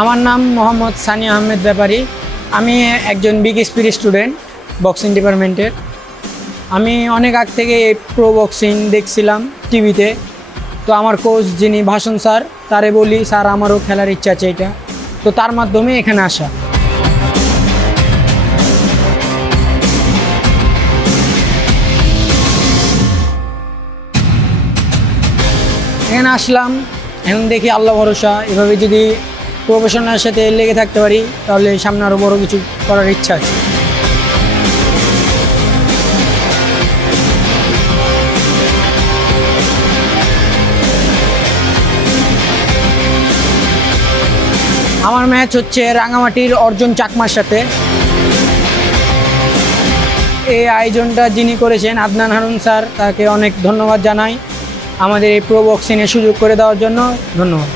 আমার নাম মোহাম্মদ সানি আহমেদ ব্যাপারী। আমি একজন বিগ স্পিড স্টুডেন্ট বক্সিং ডিপার্টমেন্টের। আমি অনেক আগ থেকে এই প্রো বক্সিং দেখছিলাম টিভিতে। তো আমার কোচ যিনি ভাষণ স্যার, তারে বলি স্যার আমারও খেলার ইচ্ছা আছে এটা, তো তার মাধ্যমে এখানে আসা। এখানে আসলাম, এখন দেখি আল্লাহ ভরসা, এভাবে যদি প্রফেশনালের সাথে লেগে থাকতে পারি তাহলে সামনে আরও বড় কিছু করার ইচ্ছা আছে। আমার ম্যাচ হচ্ছে রাঙামাটির অর্জুন চাকমার সাথে। এই আয়োজনটা যিনি করেছেন আদনান হারুন স্যার, তাকে অনেক ধন্যবাদ জানাই। আমাদের এই প্রো বক্সিংয়ের সুযোগ করে দেওয়ার জন্য ধন্যবাদ।